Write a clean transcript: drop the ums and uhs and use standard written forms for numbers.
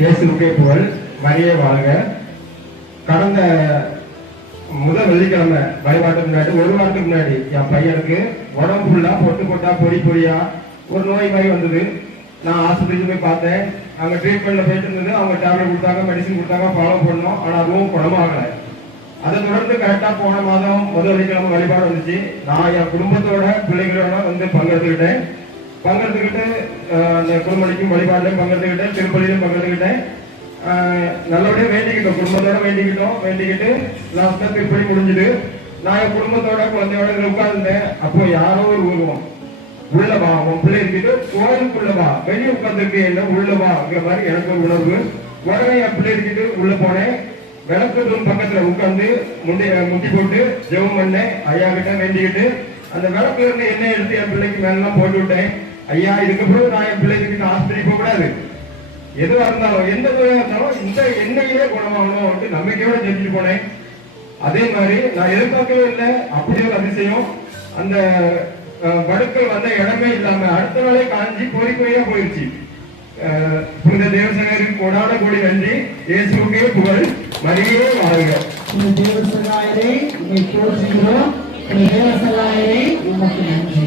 இயேசுவுக்கே புகழ், மரியே வாழ்க. கடந்த முதல் வெள்ளிக்கிழமை வழிபாட்டுக்கு முன்னாடி, ஒரு வாரத்துக்கு முன்னாடி என் பையனுக்கு உடம்பு ஃபுல்லா பொட்டு பொட்டா பொடி பொடியா ஒரு நோய் மாதிரி வந்தது. நான் ஆஸ்பத்திரிக்கு போய் பார்த்தேன். அங்க ட்ரீட்மெண்ட்ல போயிட்டு இருந்தது. அவங்க டேப்லெட் கொடுத்தாங்க, மெடிசன் கொடுத்தாங்க, ஃபாலோ பண்ணோம். ஆனா அதுவும் குணமாகலை. அதை தொடர்ந்து கரெக்டா போன மாதம் முதல் வெள்ளிக்கிழமை வழிபாடு வந்துச்சு. நான் என் குடும்பத்தோட பிள்ளைகளோட வந்து பங்கெடுத்துக்கிட்டேன். அந்த குடும்பம் வழிபாடுலையும் பங்கெடுத்துக்கிட்டேன், திருப்பலியிலும் பங்கெடுத்துக்கிட்டேன். நல்லபடியா வேண்டிக்கிட்டோம், குடும்பத்தோட வேண்டிக்கிட்டு லாஸ்டா திருப்பலி முடிஞ்சுது. நான் என் குடும்பத்தோட குழந்தையோட உட்கார்ந்தேன். அப்போ யாரோ ஒரு உருவம் உள்ளவா, உன் பிள்ளை இருக்கிட்டு கோயிலுக்குள்ளவா, வெளியே உட்கார்ந்துருக்கு, என்ன உள்ளவாங்கிற மாதிரி எனக்கு ஒரு உணர்வு. உடனே என் பிள்ளை இருக்கிட்டு உள்ள போனேன். விளக்கு பக்கத்துல உட்கார்ந்து முட்டி போட்டு ஜெபம் பண்ணேன். ஐயா கிட்ட வேண்டிக்கிட்டு அந்த விளக்குல இருந்து எண்ணெய் எடுத்து என் பிள்ளைக்கு மேலாம் போட்டு விட்டேன். ஐயா, இதுக்கப்புறம் நான் என் பிள்ளைக்கு ஆஸ்பத்திரி போக கூடாது, எதுவா இருந்தாலும் எந்த தொழிலாக இருந்தாலும் இந்த எண்ணெயிலே குணமாகணும் அப்படின்னு நம்பிக்கையோட செஞ்சுட்டு போனேன். அதே மாதிரி நான் எதிர்பார்க்கவே இல்லை, அப்படி ஒரு அதிசயம். அந்த வடுக்கள் வந்த இடமே இல்லாம அடுத்த நாளே காஞ்சி கோரிக்கையா போயிடுச்சு. புனித தேவசகாருக்கு கொடான கோடி நன்றி. இயேசுவுக்கே புகழ், மரியே வாழ்க. தேவசகாயரே போற்றுகிறோம். தேவசகாயரே உமக்கு நன்றி.